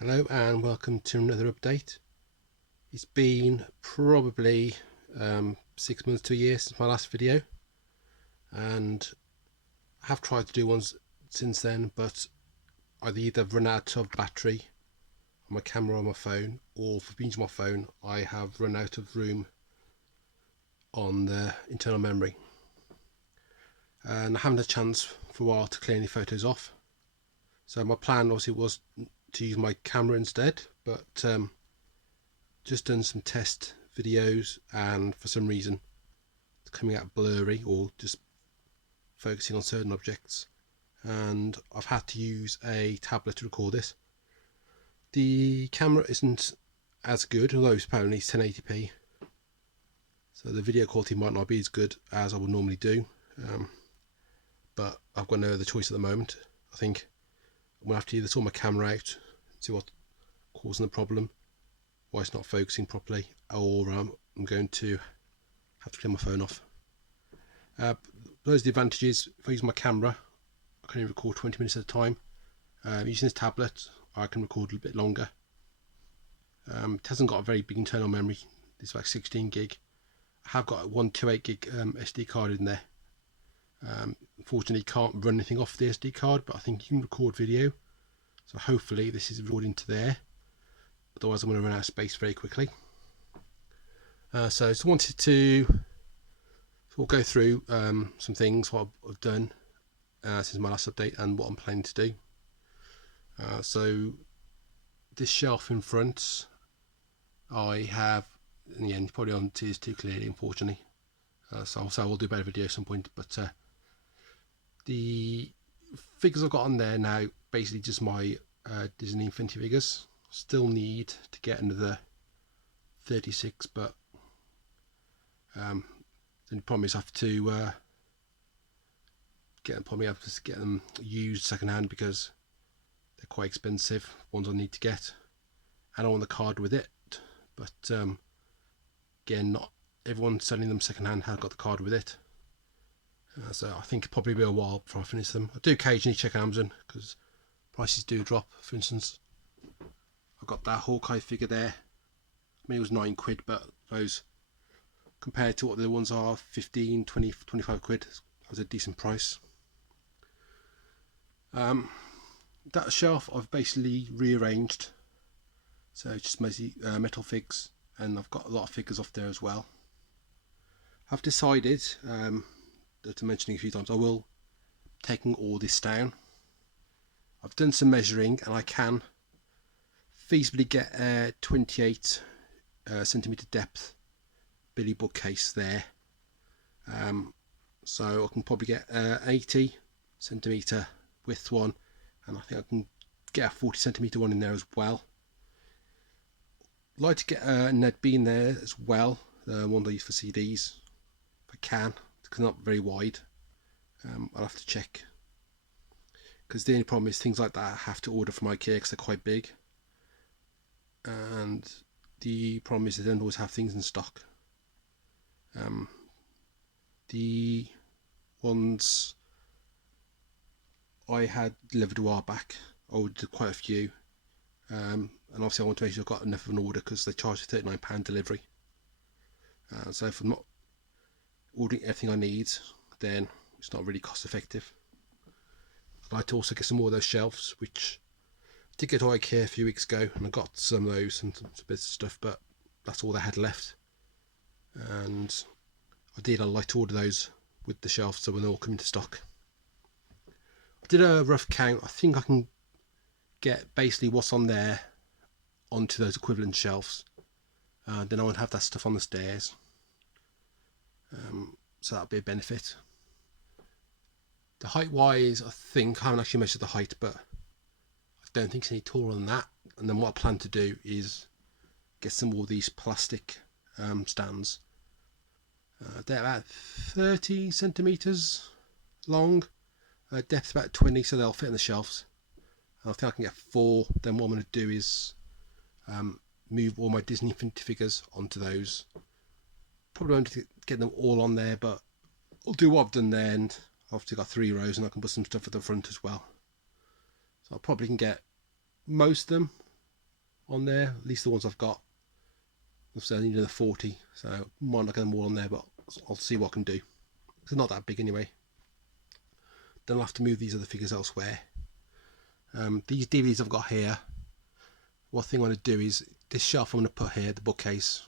Hello and welcome to another update. It's been probably 6 months to a year since my last video, and I have tried to do ones since then, but I've either run out of battery on my camera or my phone, or for using my phone I have run out of room on the internal memory, and I haven't had a chance for a while to clear any photos off. So my plan obviously was to use my camera instead, but just done some test videos and for some reason it's coming out blurry or just focusing on certain objects, and I've had to use a tablet to record this. The camera isn't as good, although it's apparently 1080p, so the video quality might not be as good as I would normally do, but I've got no other choice at the moment. I think I'm going to have to either sort my camera out, see what's causing the problem, why it's not focusing properly, or I'm going to have to clear my phone off. Those are the advantages. If I use my camera, I can only record 20 minutes at a time. Using this tablet, I can record a little bit longer. It hasn't got a very big internal memory. It's like 16 gig. I have got a 128 gig SD card in there. Unfortunately, can't run anything off the SD card, but I think you can record video. So hopefully this is recording to there. Otherwise, I'm going to run out of space very quickly. So I just wanted to sort of go through some things what I've done since my last update and what I'm planning to do. So this shelf in front, I have, in the end, probably on tears too clearly, unfortunately. So I will do a better video at some point, but the figures I've got on there now, basically just my Disney Infinity figures. Still need to get another 36, but the only problem is I have to get them used secondhand because they're quite expensive. Ones I need to get, and I want the card with it. But again, not everyone selling them secondhand has got the card with it. So I think it'll probably be a while before I finish them. I do occasionally check Amazon because prices do drop. For instance, I've got that Hawkeye figure there. I mean, it was 9 quid, but those compared to what the ones are, 15, 20, 25 quid, that was a decent price. That shelf I've basically rearranged, so just mostly metal figs, and I've got a lot of figures off there as well. I've decided, to mention a few times, I will taking all this down. I've done some measuring and I can feasibly get a 28 centimetre depth Billy bookcase there, so I can probably get 80 centimetre width one, and I think I can get a 40 centimetre one in there as well. I'd like to get a Ned Bean there as well, the one I use for CDs, if I can, because they're not very wide. I'll have to check, because the only problem is things like that I have to order from IKEA because they're quite big, and the problem is they don't always have things in stock. The ones I had delivered a while back, I ordered quite a few, and obviously I want to make sure I've got enough of an order because they charge £39 delivery. So if I'm not ordering everything I need, then it's not really cost effective. I'd like to also get some more of those shelves, which I did get to IKEA a few weeks ago, and I got some of those and some bits of stuff, but that's all they had left. And I'd like to order those with the shelves so when they all come into stock. I did a rough count. I think I can get basically what's on there onto those equivalent shelves. Then I won't have that stuff on the stairs. So that'll be a benefit. The height wise, I think I haven't actually measured the height, but I don't think it's any taller than that. And then what I plan to do is get some more of these plastic stands. They're about 30 centimetres long, depth about 20, so they'll fit in the shelves. I think I can get 4. Then what I'm going to do is move all my Disney Infinity figures onto those. Probably won't get them all on there, but I'll do what I've done there, and I've obviously got 3 rows, and I can put some stuff at the front as well. So I probably can get most of them on there, at least the ones I've got. Obviously I need another 40, so might not get them all on there, but I'll see what I can do. It's not that big anyway. Then I'll have to move these other figures elsewhere. These DVDs I've got here, one thing I want to do is this shelf I'm going to put here, the bookcase.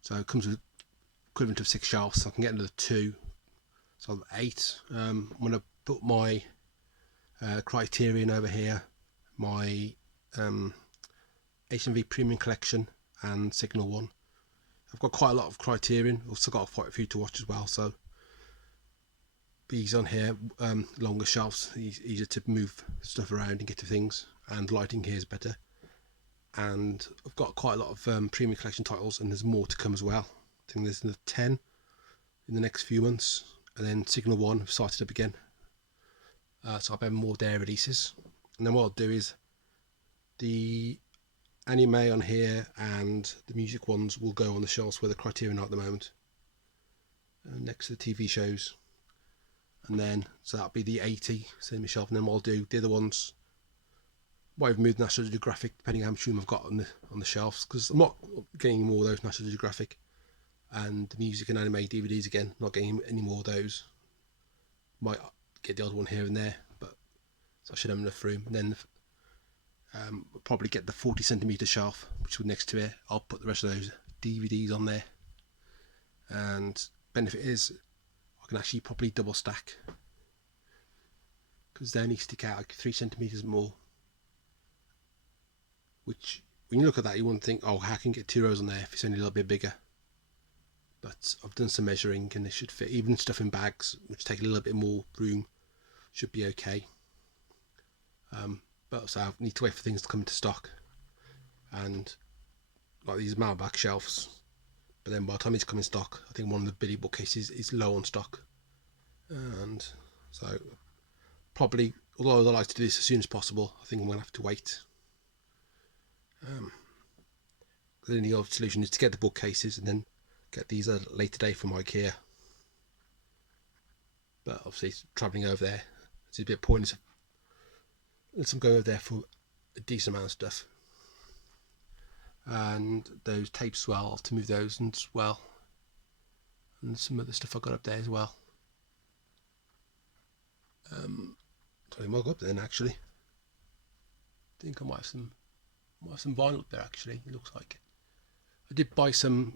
So it comes with equivalent of 6 shelves, so I can get another 2, so I'll have 8. I'm going to put my Criterion over here, my HMV Premium Collection and Signal one. I've got quite a lot of Criterion, I've also got quite a few to watch as well, so these on here, longer shelves, easier to move stuff around and get to things, and lighting here is better. And I've got quite a lot of Premium Collection titles, and there's more to come as well. I think there's another 10 in the next few months, and then Signal 1 have started up again, so I'll have more their releases. And then what I'll do is the anime on here and the music ones will go on the shelves where the Criterion are at the moment, next to the TV shows. And then so that'll be the 80 cinema shelf, and then what I'll do, the other ones might have moved National Geographic depending on how much room I've got on the shelves, because I'm not getting more of those National Geographic, and the music and anime DVDs again, not getting any more of those. Might get the odd one here and there, but so I should have enough room. And then we'll probably get the 40cm shelf, which will next to it. I'll put the rest of those DVDs on there, and benefit is I can actually probably double stack, because they only stick out like 3cm more, which when you look at that you wouldn't think, oh, how can you get 2 rows on there if it's only a little bit bigger. But I've done some measuring and it should fit. Even stuff in bags which take a little bit more room should be okay. But also I need to wait for things to come into stock, and like these Malbec shelves, but then by the time it's come in stock, I think one of the Billy bookcases is low on stock, and so probably, although I'd like to do this as soon as possible, I think I'm going to have to wait. The only other solution is to get the bookcases and then get these a later day from IKEA, but obviously travelling over there, it's a bit pointless. Let's go over there for a decent amount of stuff. And those tapes as well, I'll have to move those as well, and some other stuff I got up there as well. I don't think I'll go up there then, actually. I think I might have some vinyl up there actually, it looks like. I did buy some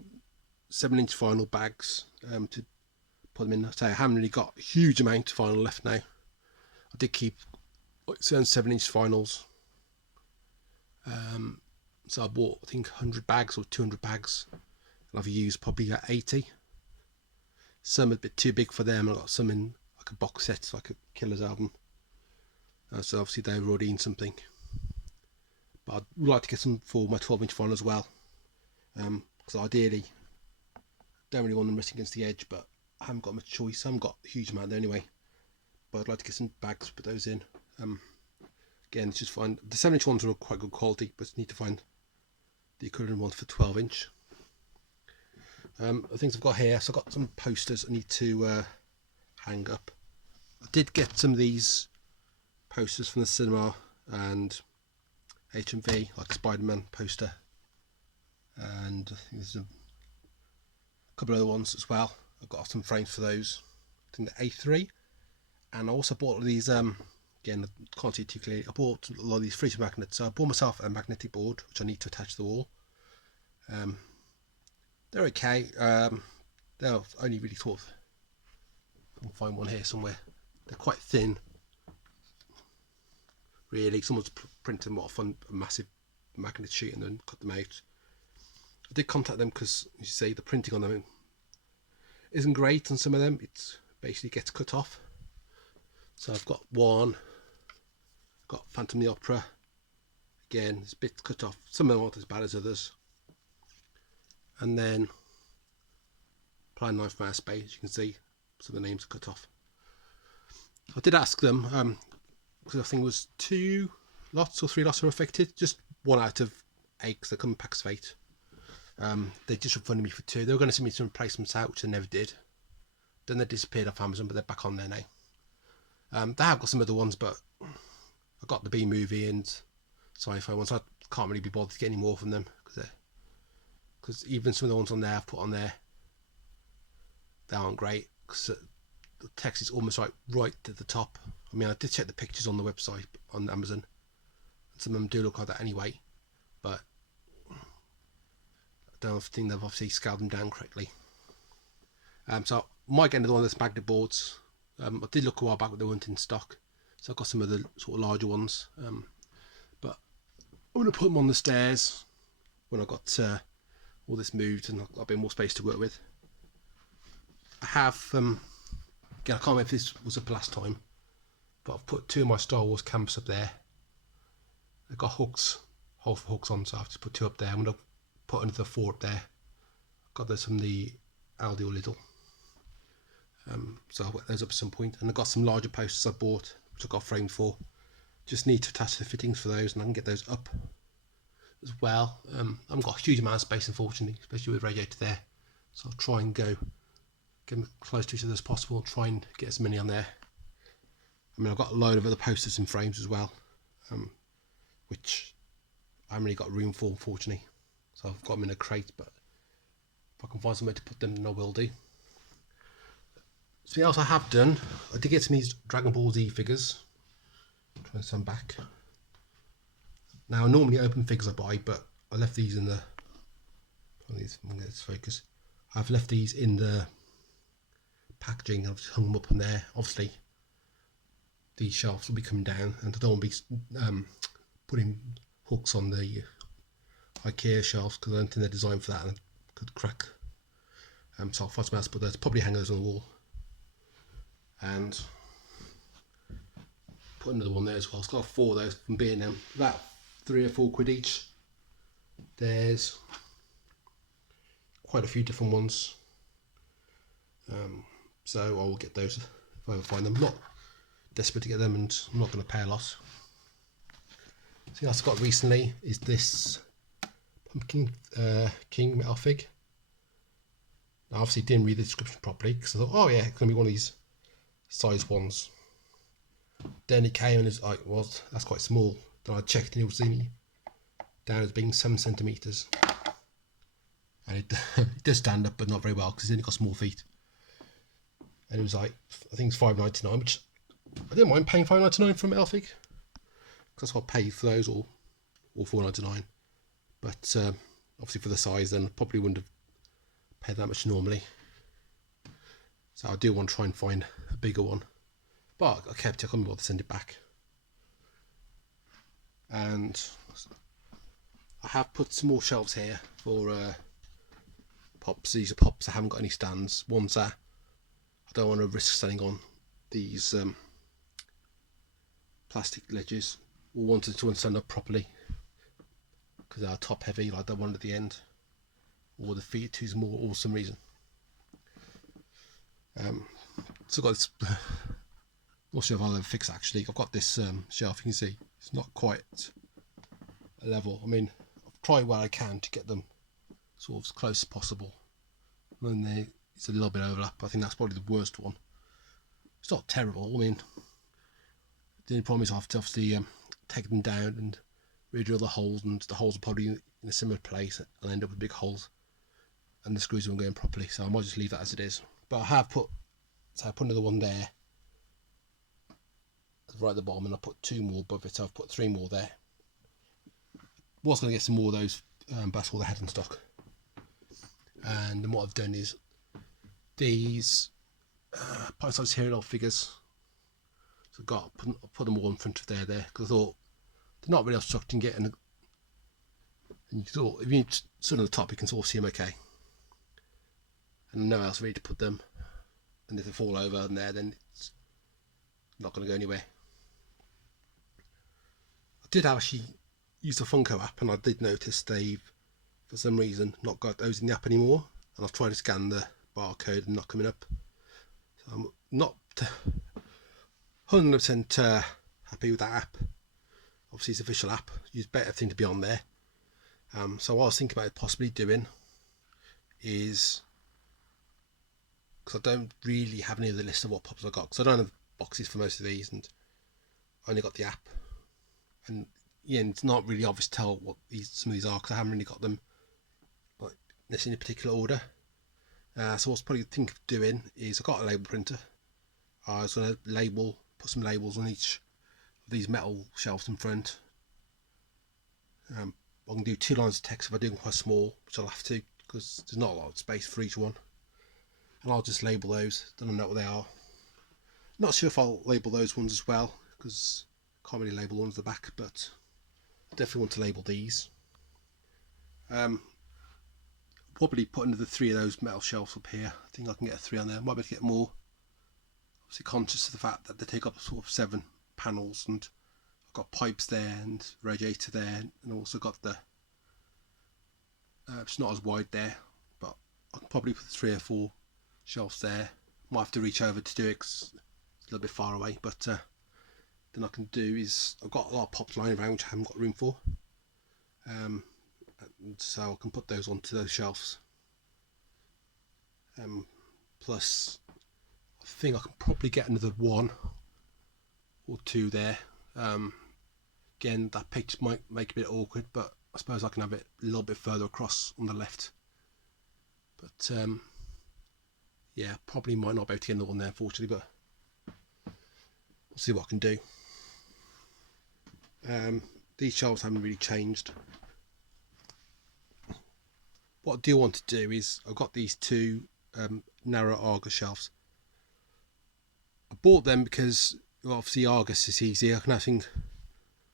7-inch vinyl bags to put them in. I say I haven't really got a huge amount of vinyl left now. I did keep certain 7-inch vinyls. So I bought, I think, 100 bags or 200 bags, and I've used probably 80. Some are a bit too big for them. I got some in like a box set, like a Killers album. So obviously they were already in something. But I'd like to get some for my 12-inch vinyl as well. Because ideally, don't really want them resting against the edge, but I haven't got much choice. I haven't got a huge amount there anyway. But I'd like to get some bags to put those in. Again, it's just find the 7-inch ones are quite good quality, but need to find the equivalent ones for 12-inch. The things I've got here, so I've got some posters I need to hang up. I did get some of these posters from the cinema and HMV, like Spider-Man poster, and I think there's a couple of other ones as well. I've got some frames for those. I think the A3, and I also bought these. Again, I can't see it too clearly. I bought a lot of these freezer magnets. So I bought myself a magnetic board, which I need to attach to the wall. They're okay. They're only really thought of. I can find one here somewhere. They're quite thin. Really, someone's printed them off on a massive magnet sheet and then cut them out. I did contact them because, as you say, the printing on them isn't great on some of them. It basically gets cut off. So I've got one. Got Phantom of the Opera. Again, it's a bit cut off. Some of them aren't as bad as others. And then Plan 9 from Outer Space. You can see some of the names are cut off. I did ask them, because I think it was 2 lots or 3 lots were affected. Just 1 out of 8, because they come in packs of 8. They just refunded me for 2. They were going to send me some replacements out, which they never did. Then they disappeared off Amazon, but they're back on there now. They have got some other ones, but I got the B movie and sci-fi ones. I can't really be bothered to get any more from them because even some of the ones on there I've put on there, they aren't great because the text is almost like right at the top. I mean, I did check the pictures on the website on Amazon, and some of them do look like that anyway, but I don't think they've obviously scaled them down correctly. So I might get another one of those magnet boards. I did look a while back, but they weren't in stock, so I've got some of the sort of larger ones. But I'm going to put them on the stairs when I got all this moved and I've got a bit more space to work with. I have, again, I can't remember if this was up last time, but I've put 2 of my Star Wars campus up there. I've got hooks, holes for hooks on, so I've just put 2 up there. I'm going to put another 4 up there. I've got those from the Aldi or Lidl. So I'll get those up at some point. And I've got some larger posters I bought, which I've got framed for. Just need to attach the fittings for those, and I can get those up as well. I haven't got a huge amount of space, unfortunately, especially with the radiator there. So I'll try and get them close to each other as possible, and try and get as many on there. I mean, I've got a load of other posters and frames as well, which I haven't really got room for, unfortunately. So I've got them in a crate, but if I can find somewhere to put them, then I will do. Something else I have done, I did get some of these Dragon Ball Z figures. I'm trying to send back. Now, I normally open figures I buy, but I left these in the. Let's focus. I've left these in the packaging. I've just hung them up on there. Obviously, these shelves will be coming down, and I don't want to be putting hooks on the IKEA shelves because I don't think they're designed for that and could crack. So I'll find some else, but there's probably hang those on the wall. And put another one there as well. It's got 4 of those from B&M, about £3 or £4 each. There's quite a few different ones, so I will get those if I ever find them. I'm not desperate to get them, and I'm not going to pay a lot. Something else I got recently is this Pumpkin King metal fig. I obviously didn't read the description properly because I thought, oh yeah, it's going to be one of these size ones. Then it came and it's like, well, that's quite small. Then I checked and it was down as being 7 centimeters, and it does stand up, but not very well because it's only got small feet. And it was like, I think it's £5.99, which I didn't mind paying £5.99 for a metal fig because that's what I paid for those, or £4.99. But obviously for the size, then I probably wouldn't have paid that much normally. So I do want to try and find a bigger one, but I kept it. I couldn't bother to send it back. And I have put some more shelves here for pops. These are pops. I haven't got any stands. Ones that I don't want to risk standing on these plastic ledges, or wanted to stand up properly because they are top heavy, like the one at the end, or the feet too small or some reason. So I've got this. Not sure if I'll ever fix actually. I've got this shelf. You can see it's not quite a level. I mean, I've tried what I can to get them sort of as close as possible. And then it's a little bit overlap. I think that's probably the worst one. It's not terrible. I mean, the only problem is I have to obviously take them down and redrill the holes, and the holes are probably in a similar place and end up with big holes, and the screws won't go in properly. So I might just leave that as it is. But I have put, so I put another one there right at the bottom, and I put 2 more above it, so I've put 3 more there. Was going to get some more of those, but that's all they had in stock. And then what I've done is these pint-sized serial figures. So I put them all in front of there because I thought they're not really obstructing it, and you thought if you stood on the top, you can sort of see them okay. And nowhere else really to put them. And if they fall over in there, then it's not going to go anywhere. I did actually use the Funko app, and I did notice they've, for some reason, not got those in the app anymore. And I've tried to scan the barcode and not coming up. So I'm not 100% happy with that app. Obviously, it's an official app. It's better thing to be on there. So what I was thinking about possibly doing is, because I don't really have any of the list of what pops I got, because I don't have boxes for most of these, and I only got the app, and yeah, it's not really obvious to tell what some of these are because I haven't really got them like this in a particular order. So what's probably think of doing is I've got a label printer. I was going to put some labels on each of these metal shelves in front. I can do 2 lines of text if I do them quite small, which I'll have to because there's not a lot of space for each one. And I'll just label those, then I know what they are. Not sure if I'll label those ones as well because I can't really label ones at the back, but I definitely want to label these. Probably put another 3 of those metal shelves up here. I think I can get 3 on there. Might be able to get more. Obviously conscious of the fact that they take up sort of 7 panels, and I've got pipes there and radiator there, and also got the it's not as wide there, but I can probably put 3 or 4 shelves there. Might have to reach over to do it because it's a little bit far away, but then I can do is I've got a lot of pops lying around which I haven't got room for, and so I can put those onto those shelves. Plus I think I can probably get another 1 or 2 there. Again, that picture might make it a bit awkward, but I suppose I can have it a little bit further across on the left. But yeah, probably might not be able to get another one there unfortunately, but we'll see what I can do. These shelves haven't really changed. What I do want to do is I've got these 2 narrow Argus shelves. I bought them because obviously Argus is easy. I can actually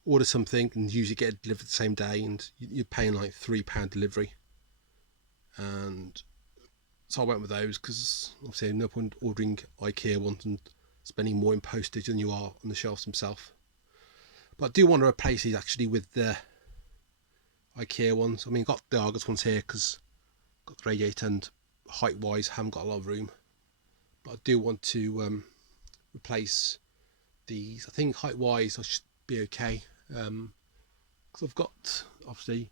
order something and usually get it delivered the same day, and you're paying like £3 delivery. And so I went with those because obviously no point ordering IKEA ones and spending more in postage than you are on the shelves themselves. But I do want to replace these actually with the IKEA ones. I mean, I've got the Argus ones here because I've got the radiator, and height wise haven't got a lot of room. But I do want to replace these. I think height wise I should be okay, because I've got obviously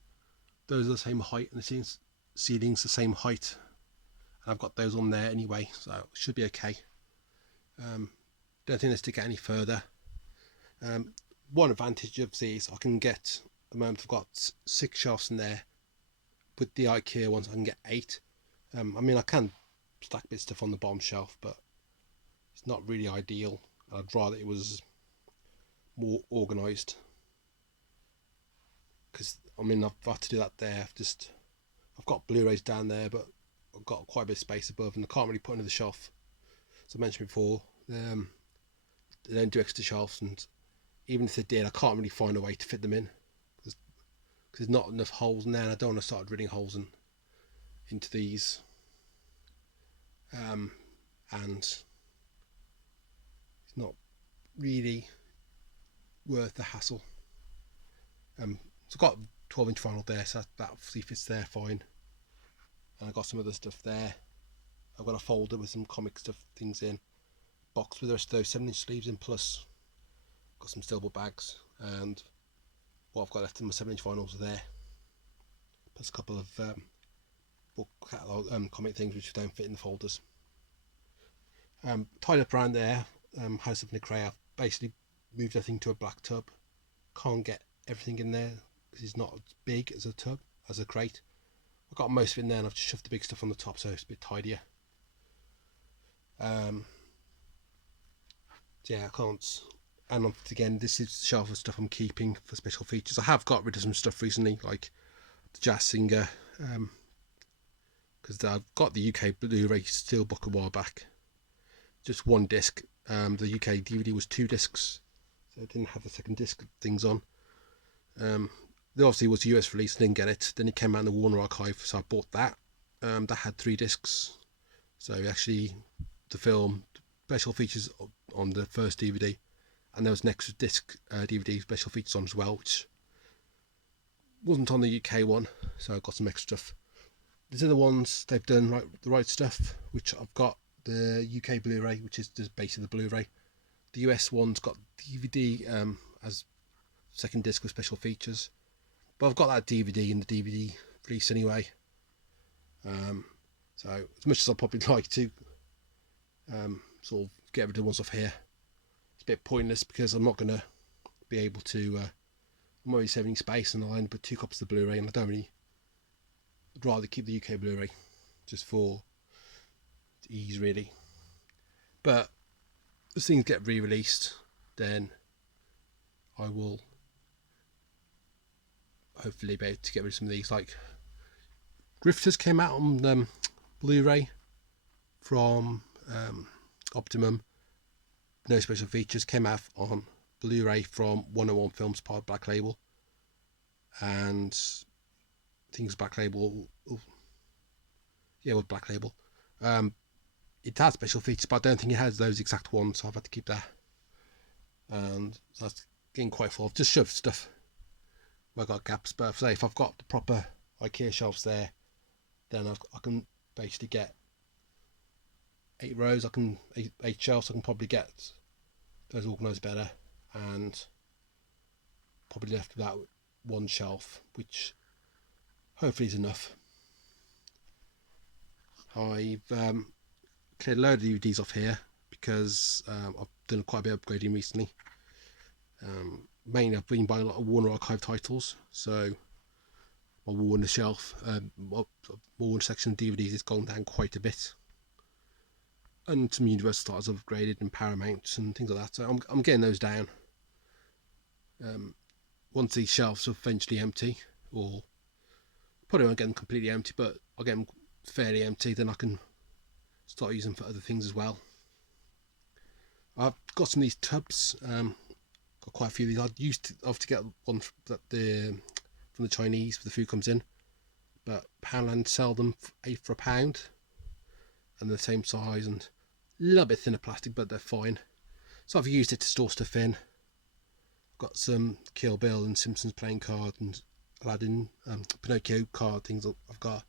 those are the same height and the ceiling's the same height, and I've got those on there anyway, so it should be okay. Don't think let's to get any further. One advantage of these I can get at the moment, I've got 6 shelves in there. With the IKEA ones I can get 8. I mean I can stack a bit of stuff on the bottom shelf, but it's not really ideal. I'd rather it was more organised, because I mean I've had to do that there. I've got Blu-rays down there, but I've got quite a bit of space above, and I can't really put another shelf. As I mentioned before, they don't do extra shelves, and even if they did I can't really find a way to fit them in because there's not enough holes in there, and I don't want to start drilling holes into these. And it's not really worth the hassle. So I've got 12-inch vinyl there, so that obviously fits there fine. And I've got some other stuff there. I've got a folder with some comic stuff things in, box with the rest of those 7-inch sleeves in, plus got some steelbook bags, and what I've got left in my 7-inch vinyls are there, plus a couple of book catalogue comic things which don't fit in the folders. Tied up around there, House of Nick Ray, I've basically moved everything to a black tub. Can't get everything in there because it's not as big as a tub, as a crate. I've got most of it in there, and I've just shoved the big stuff on the top so it's a bit tidier. Yeah, I can't. And again, this is the shelf of stuff I'm keeping for special features. I have got rid of some stuff recently, like the Jazz Singer, because I've got the UK Blu-ray Steelbook a while back. Just 1 disc. The UK DVD was 2 discs, so I didn't have the second disc things on. There obviously was a US release, didn't get it. Then it came out in the Warner Archive, so I bought that. That had 3 discs. So actually, the film special features on the first DVD, and there was an extra disc DVD special features on as well, which wasn't on the UK one, so I got some extra stuff. These are the ones they've done the right stuff, which I've got the UK Blu-ray, which is just basically the Blu-ray. The US one's got DVD as second disc with special features, but I've got that DVD in the DVD release anyway. So as much as I'd probably like to sort of get rid of the ones off here, it's a bit pointless because I'm not going to be able to I'm already saving space, and I'll end up with 2 copies of the Blu-ray, and I'd rather keep the UK Blu-ray just for ease, really. But as things get re-released, then I will hopefully be able to get rid of some of these. Like Grifters came out on Blu-ray from Optimum. No special features. Came out on Blu-ray from 101 Films, part of Black Label. And things Black Label. With Black Label. It has special features, but I don't think it has those exact ones, so I've had to keep that. And that's getting quite full. I've just shoved stuff where I've got gaps, but if I've got the proper IKEA shelves there, then I can basically get 8 rows. 8 shelves. I can probably get those organised better, and probably left without 1 shelf, which hopefully is enough. I've cleared a load of DVDs off here because I've done quite a bit of upgrading recently. Mainly I've been buying a lot of Warner Archive titles, so my Warner shelf, Warner section of DVDs has gone down quite a bit, and some Universal titles have upgraded, and Paramount and things like that. So I'm getting those down. Once these shelves are eventually empty, or probably won't get them completely empty, but I'll get them fairly empty, then I can start using them for other things as well. I've got some of these tubs. Got quite a few of these. I'd used to get one from the Chinese where the food comes in, but Poundland sell them for £8, and they're the same size and a little bit thinner plastic, but they're fine. So I've used it to store stuff in. I've got some Kill Bill and Simpsons playing card and Aladdin, Pinocchio card things. I've got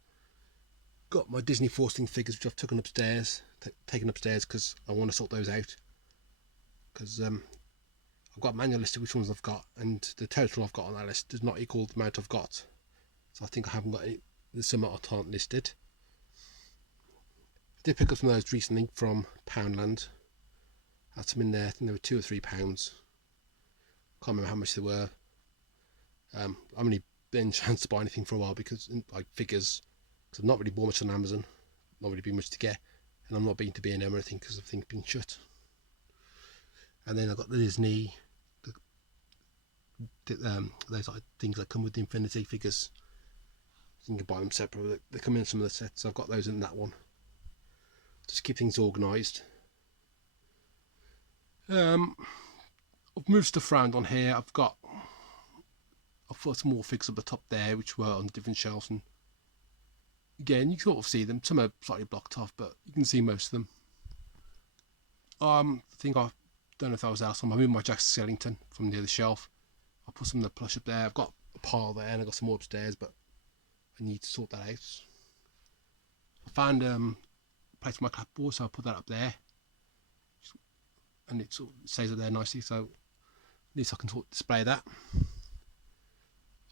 my Disney Forcing figures, which I've taken upstairs because I want to sort those out. Because I've got a manual list of which ones I've got, and the total I've got on that list does not equal the amount I've got. So I think I haven't got any. There's some that aren't listed. I did pick up some of those recently from Poundland. Had some in there. I think they were £2 or £3. Can't remember how much they were. I've only been chance to buy anything for a while because like figures. Because I've not really bought much on Amazon. Not really been much to get, and I'm not been to B&M or anything because everything's been shut. And then I've got the Disney. Those like things that come with the Infinity figures. You can buy them separately. They come in some of the sets. So I've got those in that one. Just keep things organised. I've moved stuff around on here. I've put some more figures up the top there, which were on different shelves, and again you can sort of see them. Some are slightly blocked off, but you can see most of them. I think I don't know if that was else. I moved my Jack Skellington from the other shelf. I'll put some of the plush up there. I've got a pile there, and I've got some more upstairs, but I need to sort that out. I found a place for my clapboard, so I'll put that up there, and it sort of stays up there nicely. So at least I can sort of display that.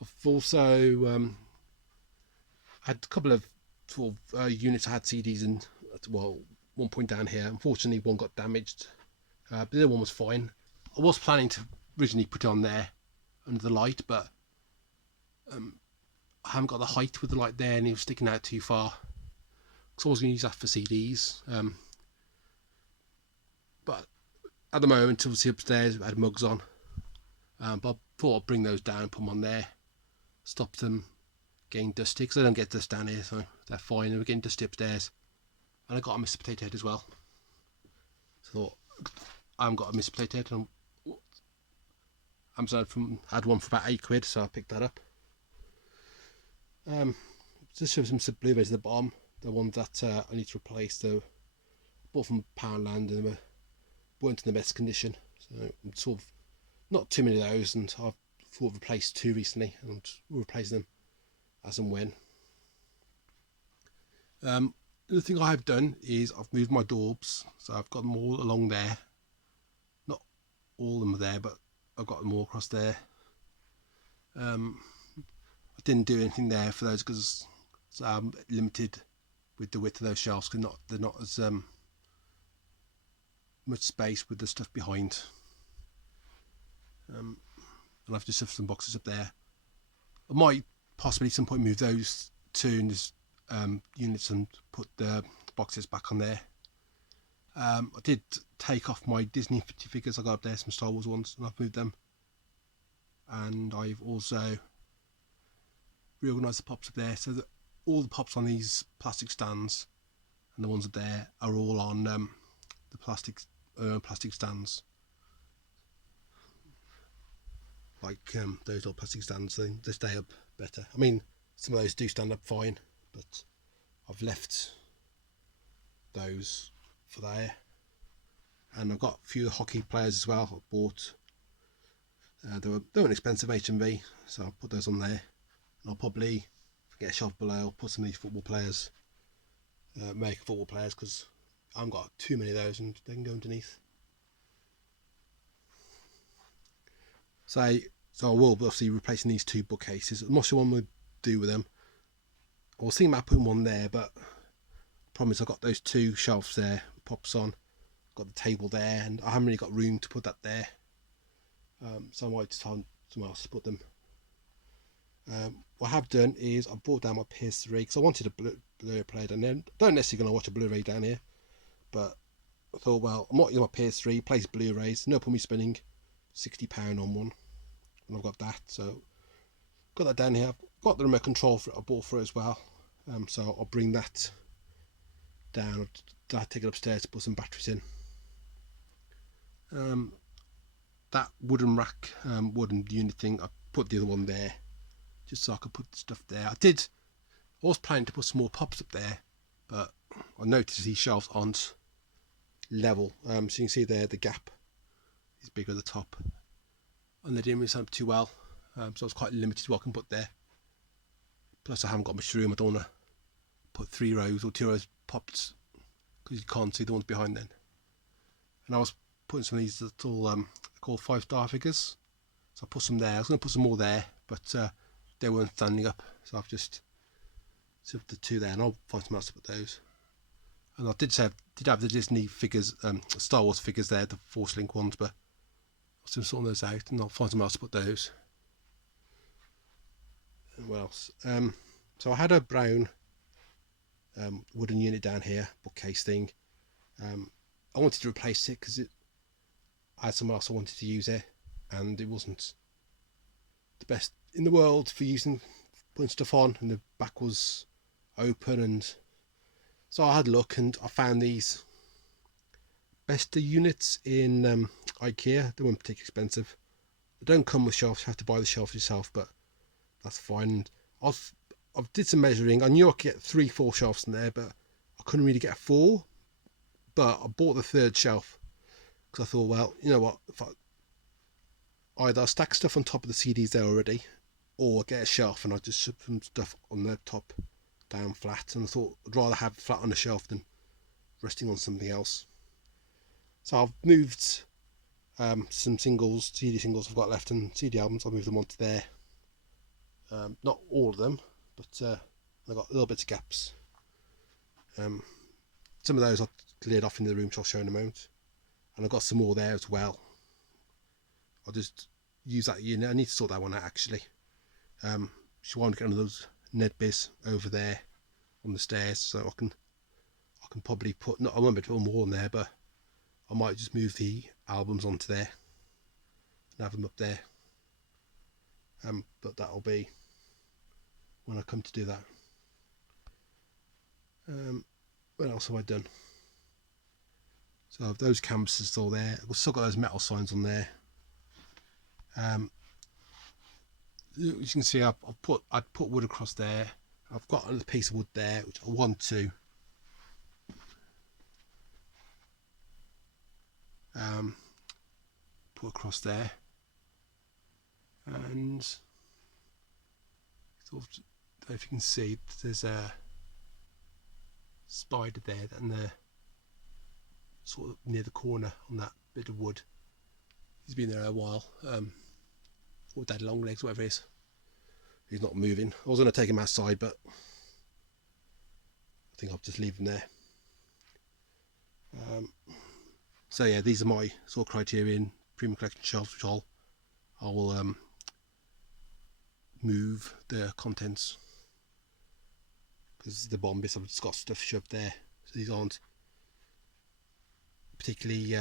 I've also had a couple of sort of units I had CDs in. Well, one point down here. Unfortunately, one got damaged, but the other one was fine. I was planning to originally put it on there under the light, but I haven't got the height with the light there, and it was sticking out too far. So I was going to use that for CDs. But at the moment, obviously upstairs, I had mugs on. But I thought I'd bring those down and put them on there. Stop them getting dusty, because I don't get dust down here, so they're fine. They were getting dusty upstairs. And I got a Mr. Potato Head as well. So I thought, I haven't got a Mr. Potato Head. Amazon had one for about £8, so I picked that up. Just show some Blu-rays at the bottom. The ones that I need to replace. So I bought from Poundland, and they weren't in the best condition. So I'm sort of not too many of those, and I've sort of replaced 2 recently, and we'll replace them as and when. The thing I've done is I've moved my daubs, so I've got them all along there. Not all of them are there, but I've got them all across there. I didn't do anything there for those because I'm limited with the width of those shelves, because they're not as much space with the stuff behind. and I've just stuffed some boxes up there. I might possibly at some point move those to units and put the boxes back on there. I did take off my Disney figures I got up there, some Star Wars ones, and I've moved them. And I've also reorganised the pops up there so that all the pops on these plastic stands and the ones up there are all on the plastic stands, like those little plastic stands. They stay up better. I mean, some of those do stand up fine, but I've left those for there. And I've got a few hockey players as well I bought. They were expensive HMV, so I'll put those on there. And I'll probably, if I get a shelf below, I'll put some of these football players, American football players, because I haven't got too many of those and they can go underneath. So I will obviously replacing these two bookcases. I'm not sure what I'm going to do with them. I was thinking about putting one there, but the problem is I've got those two shelves there, pops on, got the table there, and I haven't really got room to put that there. So I might just find somewhere else to put them. What I have done is I brought down my PS3 because I wanted a Blu-ray player down there. I don't necessarily going to watch a Blu-ray down here, but I thought, well, I'm not using my PS3, plays Blu-rays, no point me spending £60 on one when I've got that. So got that down here. I've got the remote control for it, I bought for it as well. So I'll bring that down. I'll take it upstairs to put some batteries in. That wooden rack, wooden unit thing, I put the other one there just so I could put the stuff there. I was planning to put some more pops up there, but I noticed these shelves aren't level. So you can see there the gap is bigger at the top, and they didn't really set up too well. So it's quite limited what I can put there. Plus I haven't got much room. I don't want to put 3 rows or 2 rows pops because you can't see the ones behind then. And I was putting some of these little called 5-star figures, so I put some there. I was going to put some more there, but they weren't standing up, so I've just stuffed the 2 there, and I'll find somewhere else to put those. And I did have the Disney figures, Star Wars figures there, the Force Link ones, but I'll still sort those out, and I'll find somewhere else to put those. And what else? So I had a brown wooden unit down here, bookcase thing. I wanted to replace it because I had somewhere else I wanted to use it, and it wasn't the best in the world for putting stuff on, and the back was open. And so I had a look and I found these Besta units in IKEA. They weren't particularly expensive. They don't come with shelves, you have to buy the shelves yourself, but that's fine. And I've did some measuring. I knew I could get 3-4 shelves in there, but I couldn't really get 4. But I bought the 3rd shelf because I thought, well, you know what, if either I stack stuff on top of the CDs there already, or I get a shelf and I just shove some stuff on the top down flat. And I thought I'd rather have it flat on the shelf than resting on something else. So I've moved some singles, CD singles I've got left, and CD albums. I've moved them onto there. Not all of them, but I've got little bits of gaps. Some of those I cleared off in the room, which I'll show in a moment. And I've got some more there as well. I'll just use that unit. I need to sort that one out actually. She wanted to get one of those Nedbiz over there on the stairs, so I can probably put, I won't be able to put more on there, but I might just move the albums onto there and have them up there. But that'll be when I come to do that. What else have I done? So those canvases still there. I've still got those metal signs on there. As you can see, I'd put wood across there. I've got another piece of wood there which I want to put across there, and sort of, I don't know if you can see, there's a spider there, and the sort of near the corner on that bit of wood. He's been there a while, or Daddy Longlegs, whatever it is. He's not moving. I was going to take him outside, but I think I'll just leave him there. So yeah, these are my sort of Criterion Premium Collection shelves, which I will move the contents, because the bottom bits I've just got stuff shoved there, so these aren't particularly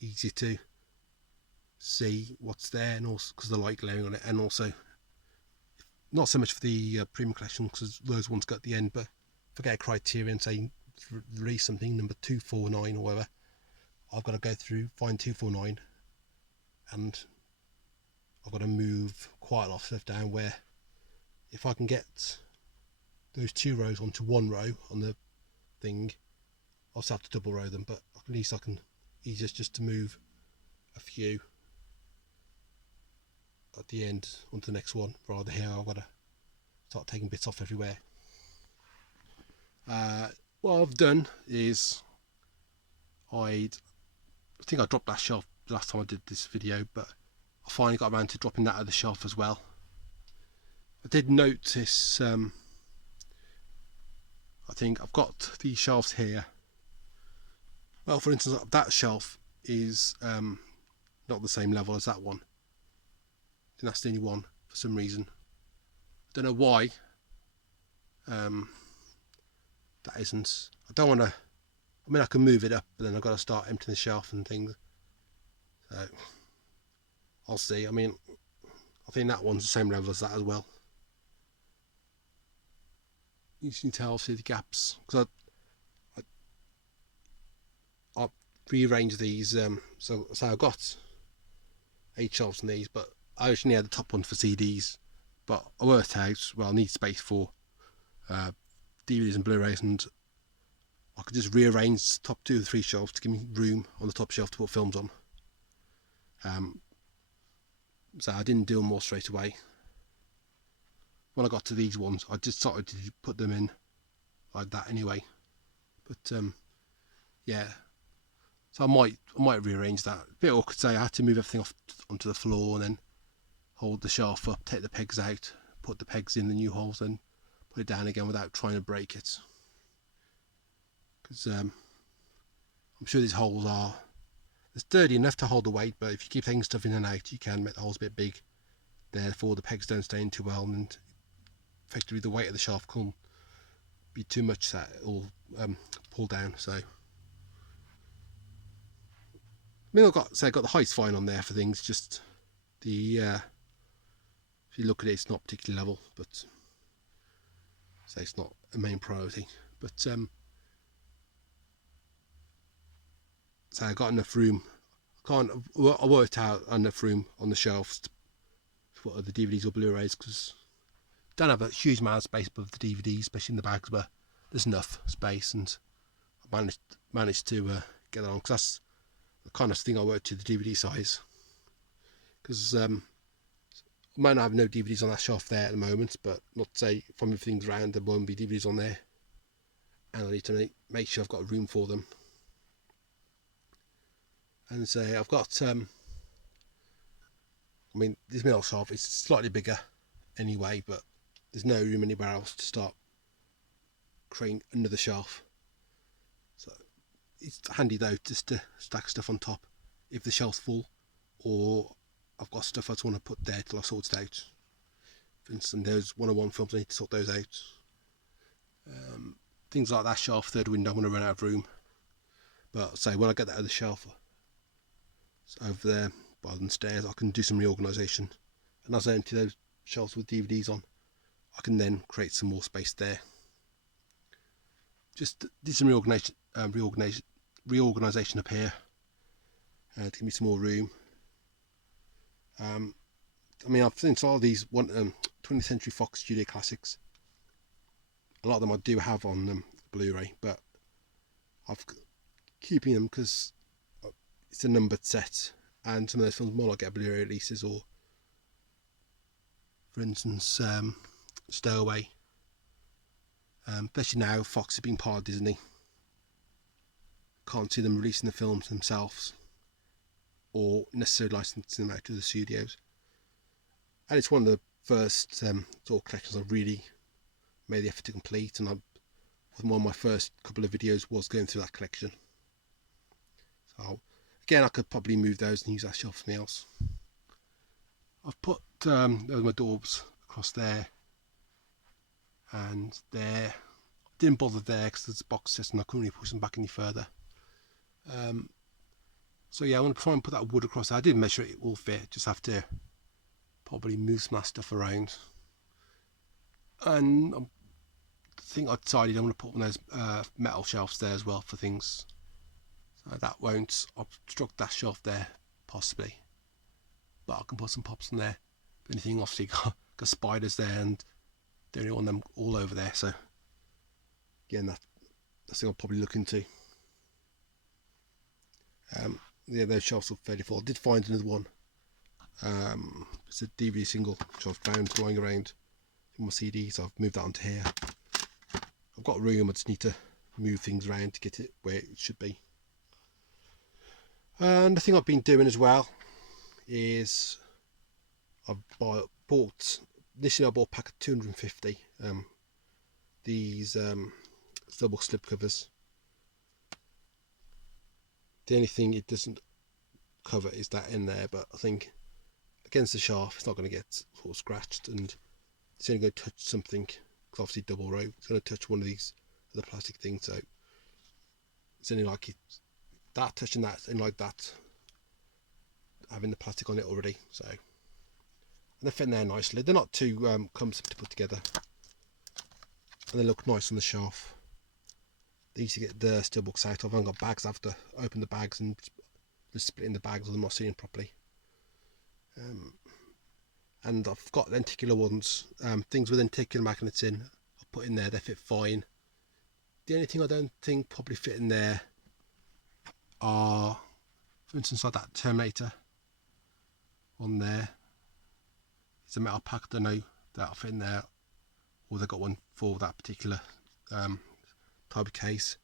easy to see what's there, and also because the light glowing on it, and also not so much for the premium collection because those ones got at the end, but if I get a criterion saying release something number 249 or whatever, I've got to go through, find 249, and I've got to move quite a lot of stuff down, where if I can get those 2 rows onto 1 row on the thing, I'll still have to double row them, but at least I can easier just to move a few at the end onto the next one, rather here I've got to start taking bits off everywhere. What I've done is I think I dropped that shelf the last time I did this video, but I finally got around to dropping that at the shelf as well. I did notice I think I've got these shelves here. Well, for instance, that shelf is not the same level as that one. I think that's the only one for some reason. I don't know why that isn't. I don't want to. I mean, I can move it up, but then I've got to start emptying the shelf and things. So I'll see. I mean, I think that one's the same level as that as well. You can tell, see the gaps, because I rearranged these. So I've got 8 shelves on these, but I originally had the top one for CDs, but I worked out, well, I need space for DVDs and Blu-rays, and I could just rearrange the top 2 or 3 shelves to give me room on the top shelf to put films on. So I didn't do them all straight away. When I got to these ones, I just started to put them in like that anyway. But yeah, so I might rearrange that. A bit awkward to say I had to move everything off onto the floor and then hold the shelf up, take the pegs out, put the pegs in the new holes, and put it down again without trying to break it. Because I'm sure these holes are sturdy enough to hold the weight, but if you keep taking stuff in and out, you can make the holes a bit big. Therefore, the pegs don't stay in too well, and effectively the weight of the shelf can be too much that it'll pull down. So, I mean, I've got the height's fine on there for things. Just the if you look at it, it's not particularly level, but so it's not a main priority. But so I got enough room. I worked out enough room on the shelves to put the DVDs or Blu-rays, because I don't have a huge amount of space above the DVDs, especially in the bags, but there's enough space, and I managed to get that on, because that's the kind of thing I work to, the DVD size. Because I might not have no DVDs on that shelf there at the moment, but not to say if I move things around there won't be DVDs on there, and I need to make sure I've got room for them. And say I've got I mean, this middle shelf is slightly bigger anyway, but there's no room anywhere else to start creating another shelf. So it's handy though just to stack stuff on top if the shelf's full, or I've got stuff I just want to put there till I sort it out. For instance, there's 101 films, I need to sort those out. Things like that shelf, third window, I'm going to run out of room. But say when I get that other shelf over there by the stairs, I can do some reorganisation, and as I empty those shelves with DVDs on, I can then create some more space there. Just do some reorganisation up here to give me some more room. I mean, I've seen a lot of these 20th Century Fox Studio Classics. A lot of them I do have on Blu-ray, but I'm keeping them because it's a numbered set, and some of those films more like get Blu-ray releases, or for instance Stowaway, especially now Fox has been part of Disney. Can't see them releasing the films themselves or necessarily licensing them out to the studios, and it's one of the first sort of collections I've really made the effort to complete, and one of my first couple of videos was going through that collection. So again, I could probably move those and use that shelf for something else. I've put those are my daubs across there and there. Didn't bother there because there's a box set and I couldn't really push them back any further. So yeah, I'm going to try and put that wood across there. I did measure it, it will fit, just have to probably move some of that stuff around. And I think I decided I'm going to put one of those metal shelves there as well for things. So that won't obstruct that shelf there, possibly. But I can put some pops in there. If anything, obviously got spiders there and don't really want them all over there. So again, that's something I'll probably look into. Yeah, those shelves are fairly full. I did find another one. It's a DVD single which I've found lying around in my CDs. I've moved that onto here. I've got room, I just need to move things around to get it where it should be. And the thing I've been doing as well is I've bought initially I bought a pack of 250 these steelbook slip covers. The only thing it doesn't cover is that in there, but I think against the shaft it's not going to get sort of scratched, and it's only going to touch something, because obviously double row, it's going to touch one of these other plastic things, so it's only like that touching that, and like that having the plastic on it already. So, and they fit in there nicely. They're not too cumbersome to put together, and they look nice on the shelf. They used to get the steelbooks out. I haven't got bags. I have to open the bags and just split in the bags, or they're not sitting properly. And I've got lenticular ones, things with lenticular magnets in. I'll put in there. They fit fine. The only thing I don't think probably fit in there are, for instance, like that Terminator on there. It's a metal pack. I don't know that'll fit in there, or they got one for that particular type of case.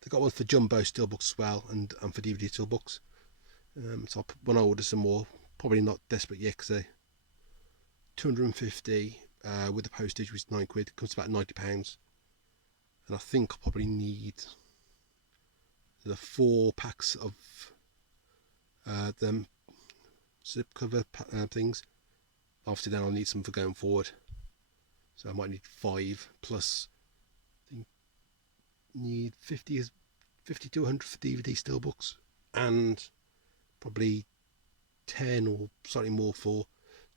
They got one for jumbo steelbooks as well, and for DVD steelbooks. So when I order some more, probably not desperate yet, because they're 250 with the postage, which is £9. It comes to about £90, and I think I probably need the 4 packs of them slip cover things. Obviously, then I'll need some for going forward, so I might need 5 plus. Need 50 to 100 for DVD steelbooks, and probably 10 or slightly more for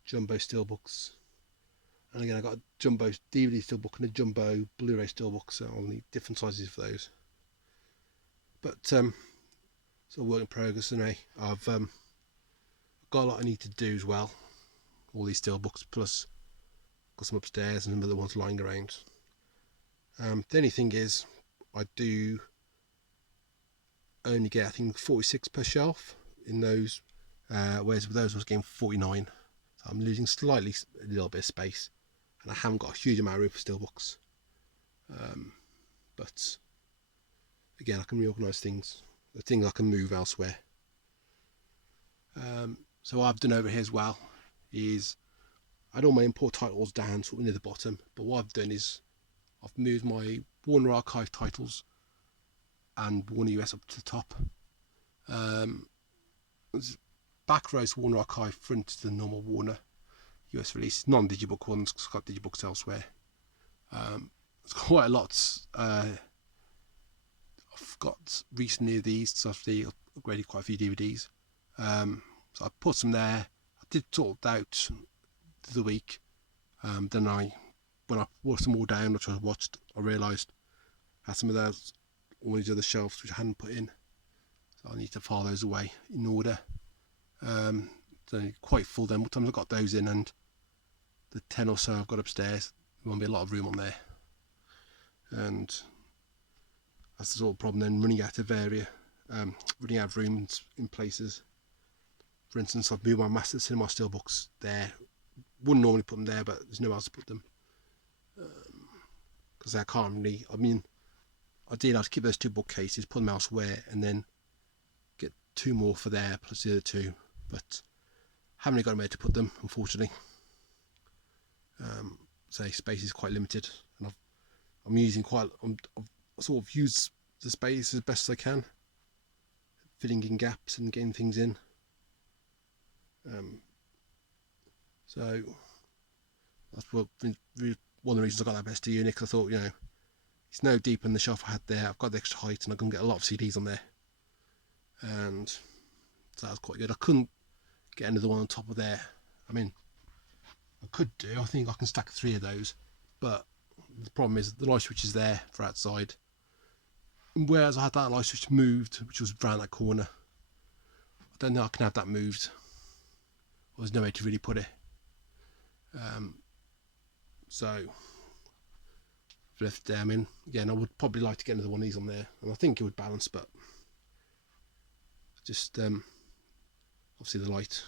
jumbo steelbooks. And again, I got a jumbo DVD steelbook and a jumbo Blu-ray steelbook, so I'll need different sizes for those. But it's a work in progress, and I've got a lot I need to do as well. All these steelbooks, plus got some upstairs and some other ones lying around. The only thing is, I do only get, I think, 46 per shelf in those, whereas with those I was getting 49. So I'm losing a little bit of space, and I haven't got a huge amount of room for steelbooks. But again, I can reorganise things. The things I can move elsewhere. So what I've done over here as well is I had all my import titles down sort of near the bottom, but what I've done is I've moved my Warner Archive titles and Warner US up to the top. Back row is Warner Archive, front is the normal Warner US release, non-digibook ones, because I've got digibooks elsewhere. It's quite a lot. I've got recently of these, so I've upgraded quite a few DVDs. So I put some there. I did sort out the week. Then when I brought some more down, which I watched, I realised I had some of those, all these other shelves which I hadn't put in. So I need to file those away in order. So quite full then. What times I got those in, and the 10 or so I've got upstairs, there won't be a lot of room on there. And that's the sort of problem then, running out of area, running out of room in places. For instance, I've moved my Master Cinema Steelbooks there. Wouldn't normally put them there, but there's nowhere else to put them. Because I can't really, I mean, ideally I'd keep those 2 bookcases, put them elsewhere, and then get 2 more for there, plus the other 2. But haven't really got anywhere to put them, unfortunately. So space is quite limited, and I'm using I sort of use the space as best as I can, filling in gaps and getting things in. So That's one of the reasons I got that best unit, because I thought, you know, it's no deeper than the shelf I had there. I've got the extra height and I can get a lot of CDs on there, and so that was quite good. I couldn't get another one on top of there. I mean, I could do. I think I can stack 3 of those, but the problem is the light switch is there for outside. And whereas I had that light switch moved, which was round that corner, I don't think I can have that moved. There's no way to really put it. So I've left it there. I mean, again, I would probably like to get another one of these on there, and I think it would balance, but just obviously the light.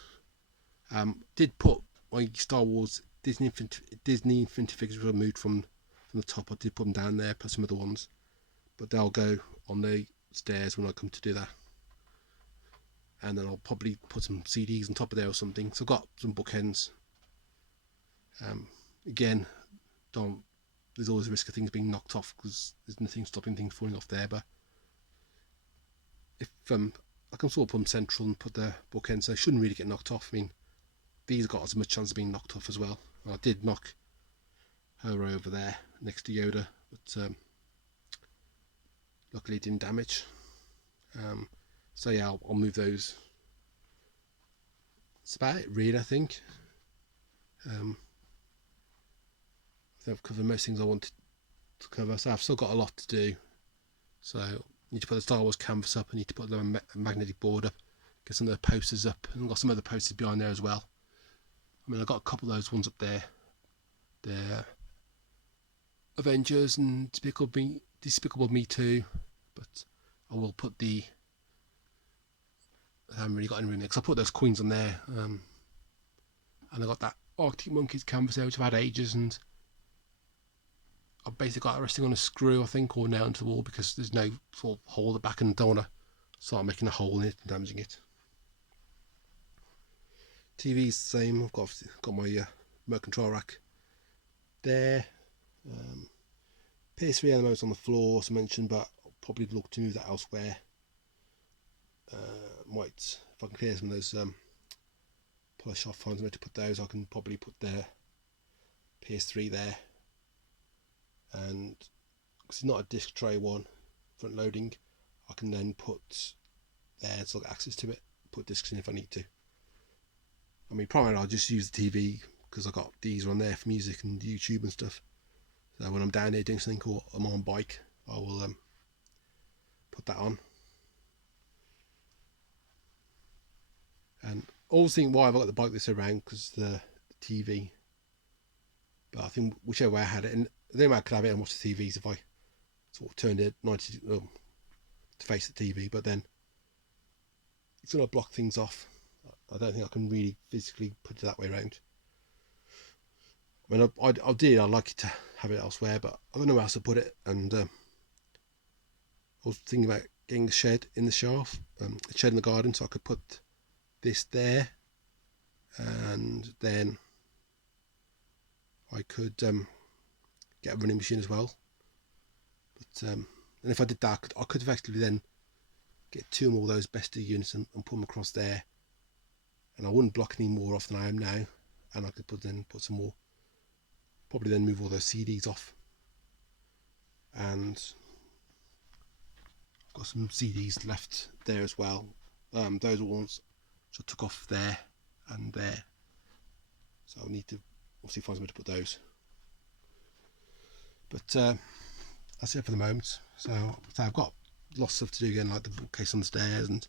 Did put my Star Wars Disney Infinity figures were moved from the top. I did put them down there, plus some other ones, but they'll go on the stairs when I come to do that. And then I'll probably put some CDs on top of there or something. So I've got some bookends. Again, there's always a risk of things being knocked off, because there's nothing stopping things falling off there. But if I can sort of put them central and put the bookends, so they shouldn't really get knocked off. I mean, these got as much chance of being knocked off as well. I did knock her over there next to Yoda, but luckily it didn't damage. So yeah, I'll move those. That's about it really, I think. I've covered most things I wanted to cover, so I've still got a lot to do. So I need to put the Star Wars canvas up, I need to put the magnetic board up, get some of the posters up, and I've got some other posters behind there as well. I mean, I've got a couple of those ones up there. They're Avengers and Despicable Me 2, but I will put the... I haven't really got any room there, because I put those coins on there, and I got that Arctic Monkeys canvas there, which I've had ages, and I've basically got it resting on a screw, I think, or nailed into the wall, because there's no sort of hole at the back, and I don't want to start making a hole in it and damaging it. TV's the same. I've got my remote control rack there. PS3 at the moment on the floor, as I mentioned, but I'll probably look to move that elsewhere. Might, if I can clear some of those polish off, find somewhere to put those, I can probably put the PS3 there. And because it's not a disc tray one, front loading, I can then put there, so I've got access to it, put discs in if I need to. I mean, primarily I'll just use the TV, because I've got these on there for music and YouTube and stuff. So when I'm down there doing something, or I'm on a bike, I will put that on. And I always think, why have I got the bike this way around? Because the TV. But I think whichever way I had it, and the only way I could have it and watch the TV is if I sort of turned it 90 to face the TV. But then it's going to block things off. I don't think I can really physically put it that way around. I mean, I'd like it to have it elsewhere, but I don't know where else to put it. And I was thinking about getting a shed in the shaft, a shed in the garden, so I could put this there, and then I could get a running machine as well. But and if I did that, I could effectively then get 2 more of those bested units and put them across there, and I wouldn't block any more off than I am now, and I could put some more, probably then move all those CDs off. And I've got some CDs left there as well. Those are ones which I took off there and there, so I'll need to obviously find somewhere to put those. But that's it for the moment. So I've got lots of stuff to do again, like the bookcase on the stairs, and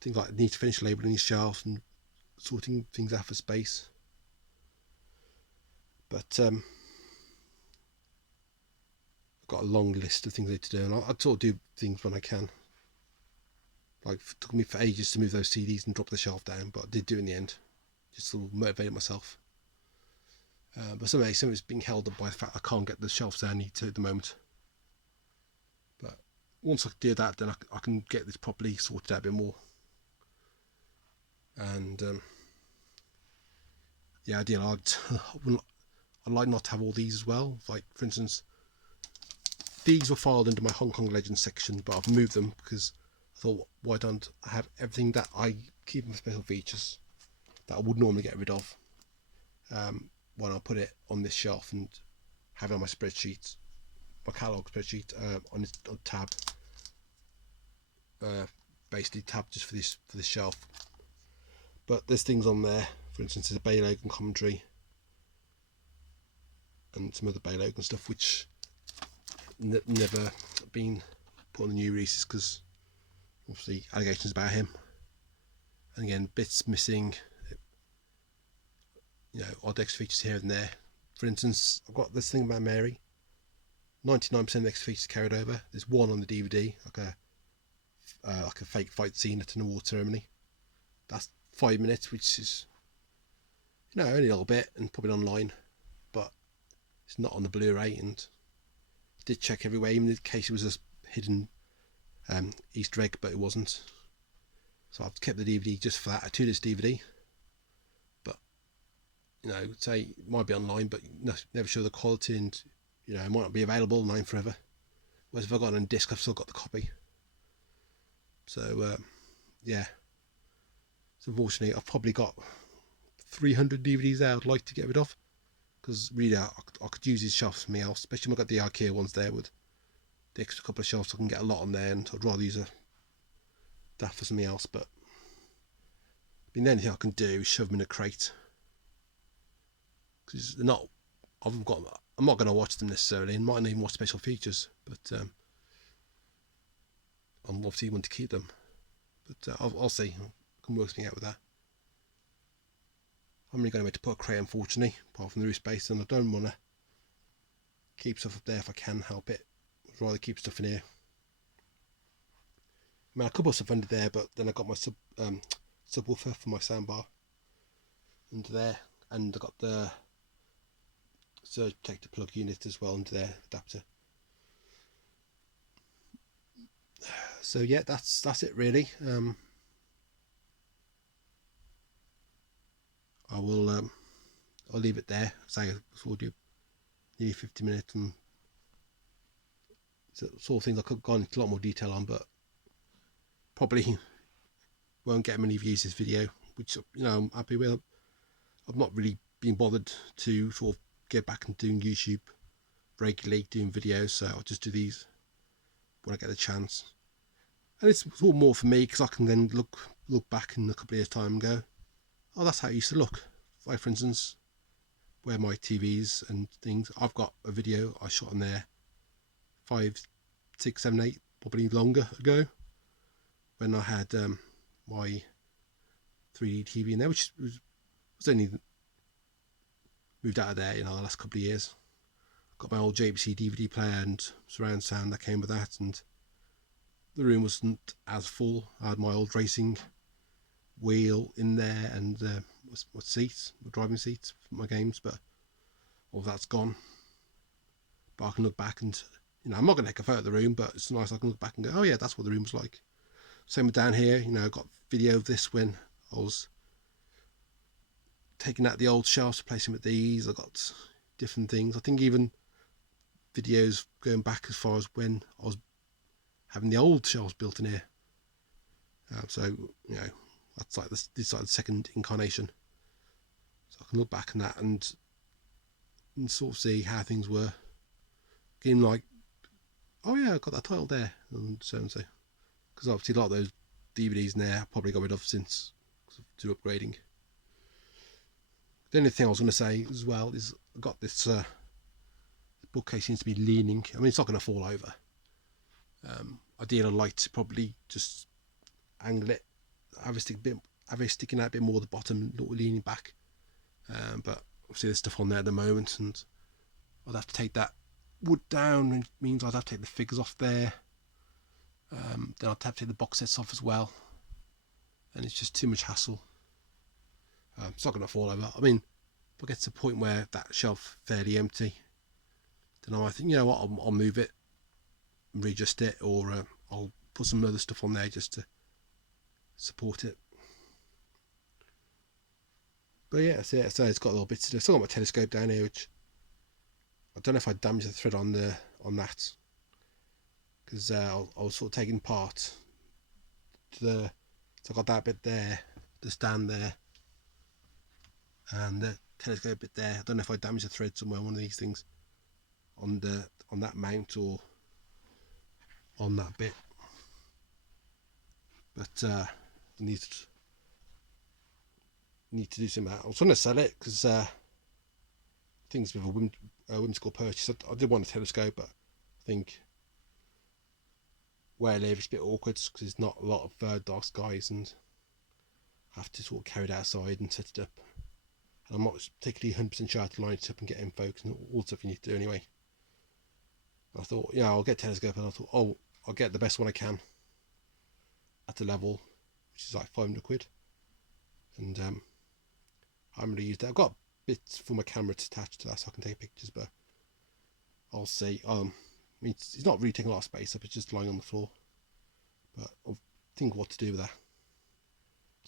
things like I need to finish labelling these shelves and sorting things out for space. But I've got a long list of things I need to do, and I'll sort of do things when I can. Like, it took me for ages to move those CDs and drop the shelf down, but I did do it in the end. Just sort of motivated myself. But something's being held up by the fact I can't get the shelves down I need to at the moment. But once I do that, then I can get this properly sorted out a bit more. And yeah, ideally, I'd like not to have all these as well. Like, for instance, these were filed under my Hong Kong Legends section, but I've moved them because I thought, why don't I have everything that I keep in special features that I would normally get rid of? why not put it on this shelf and have it on my spreadsheet, my catalogue spreadsheet, on this tab, basically tab just for this shelf. But there's things on there, for instance there's a Bay Logan commentary and some other Bay Logan stuff which never been put on the new releases because obviously allegations about him, and again bits missing, you know, odd extra features here and there. For instance, I've got this thing about Mary, 99% of the extra features carried over. There's one on the DVD, like a fake fight scene at an award ceremony. That's 5 minutes, which is, you know, only a little bit and probably online, but it's not on the Blu-ray. And I did check everywhere, even in case it was a hidden Easter egg, but it wasn't. So I've kept the DVD just for that, a 2-disc DVD. But, you know, say it might be online, but never sure the quality, and, you know, it might not be available online forever. Whereas if I got it on disc, I've still got the copy. So, yeah. So unfortunately, I've probably got 300 DVDs there I'd like to get rid of, because really I could use these shelves for something else, especially when I've got the IKEA ones there with the extra couple of shelves. I can get a lot on there, and I'd rather use that for something else. But I mean, the only thing I can do is shove them in a crate, because they're not. I'm not going to watch them necessarily, and might not even watch special features. But I'm obviously want to keep them. But I'll see. I can work something out with that. I'm really going to put a crate, unfortunately, apart from the roof space, and I don't want to keep stuff up there if I can help it. I'd rather keep stuff in here. I mean, a couple of stuff under there, but then I got my subwoofer for my soundbar under there, and I got the surge protector plug unit as well under there, adapter. So yeah, that's it really. I'll leave it there. Say I audio nearly 50 minutes, and sort of things I could have gone into a lot more detail on, but probably won't get many views this video, which, you know, I'm happy with. I've not really been bothered to sort of get back and doing YouTube regularly, doing videos, so I'll just do these when I get the chance. And it's all more for me, because I can then look back in a couple of years time and go, oh, that's how it used to look. Like, for instance, where my TVs and things, I've got a video I shot on there 5, 6, 7, 8, probably longer ago, when I had my 3D TV in there, which was only moved out of there, you know, the last couple of years. Got my old JVC DVD player and surround sound that came with that, and the room wasn't as full. I had my old racing wheel in there, and my seats, my driving seats for my games, but all that's gone. But I can look back and, you know, I'm not going to take a photo of the room, but it's nice I can look back and go, oh yeah, that's what the room was like. Same with down here, you know, I got video of this when I was taking out the old shelves, replacing with these. I got different things. I think even videos going back as far as when I was having the old shelves built in here. So, you know, that's like this is like the second incarnation. So I can look back on that and sort of see how things were. Getting like, oh yeah, I got that title there, and so and so. Because obviously a lot of those DVDs in there I probably got rid of since to upgrading. The only thing I was going to say as well is I got this bookcase seems to be leaning. I mean, it's not going to fall over. Ideally, I'd like to probably just angle it, have it sticking out a bit more at the bottom, not leaning back. But obviously there's stuff on there at the moment, and I'd have to take that wood down, which means I'd have to take the figures off there. Then I'd have to take the box sets off as well, and it's just too much hassle. It's not going to fall over. I mean, if I get to the point where that shelf fairly empty, then I might think, you know what, I'll move it and readjust it, or I'll put some other stuff on there just to support it. But yeah, so it's got a little bit to do. Still got my telescope down here, which I don't know if I damaged the thread on that, because I was sort of taking part to so I got that bit there, the stand there, and the telescope bit there. I don't know if I damaged a thread somewhere on one of these things on that mount or on that bit, but I need to do something. I was trying to sell it because I think it's a bit of a whimsical purchase. I did want a telescope, but I think where I live it's a bit awkward because there's not a lot of dark skies, and I have to sort of carry it outside and set it up. And I'm not particularly 100% sure how to line it up and get in focus and all the stuff you need to do anyway. And I thought, yeah, I'll get a telescope, and I thought, oh, I'll get the best one I can at the level, which is like 500 quid. And I haven't really used it. I've got bits for my camera to attach to that so I can take pictures, but I'll see. I mean, it's not really taking a lot of space up, it's just lying on the floor. But I'll think what to do with that.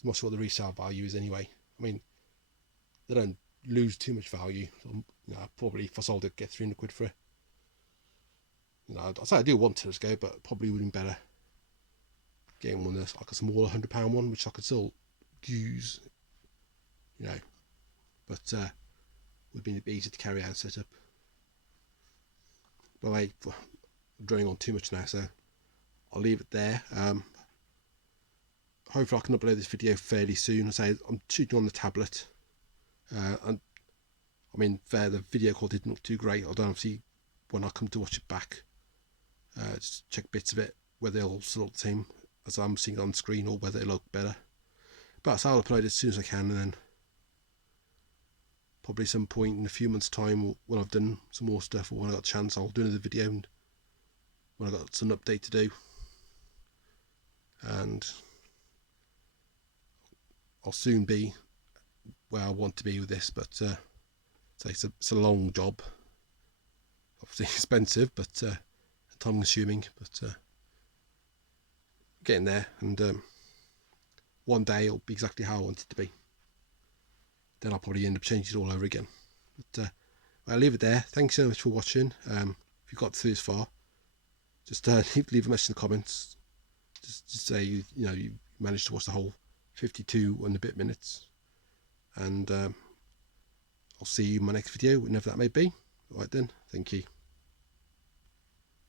I'm not sure what the resale value is anyway. I mean, they don't lose too much value. So, you know, probably if I sold it, get 300 quid for it. You know, I'd say I do want a telescope, but probably would have been better getting one that's like a smaller £100 one, which I could still use, you know, but would be a bit easier to carry out and set up. But I'm drawing on too much now, so I'll leave it there. Hopefully I can upload this video fairly soon. I say I'm shooting on the tablet, and I mean, the video quality didn't look too great. I don't see when I come to watch it back, just check bits of it whether they'll still look the same as I'm seeing on screen or whether they look better. But so I'll upload it as soon as I can, and then probably some point in a few months' time when I've done some more stuff, or when I got a chance, I'll do another video and when I've got some update to do, and I'll soon be where I want to be with this. But it's a long job, obviously expensive, but time consuming, but getting there, and one day it'll be exactly how I want it to be. Then I'll probably end up changing it all over again. But I'll leave it there. Thanks so much for watching. If you got through this far, just leave a message in the comments. Just say you managed to watch the whole 52 and a bit minutes, and I'll see you in my next video, whenever that may be. All right then, thank you.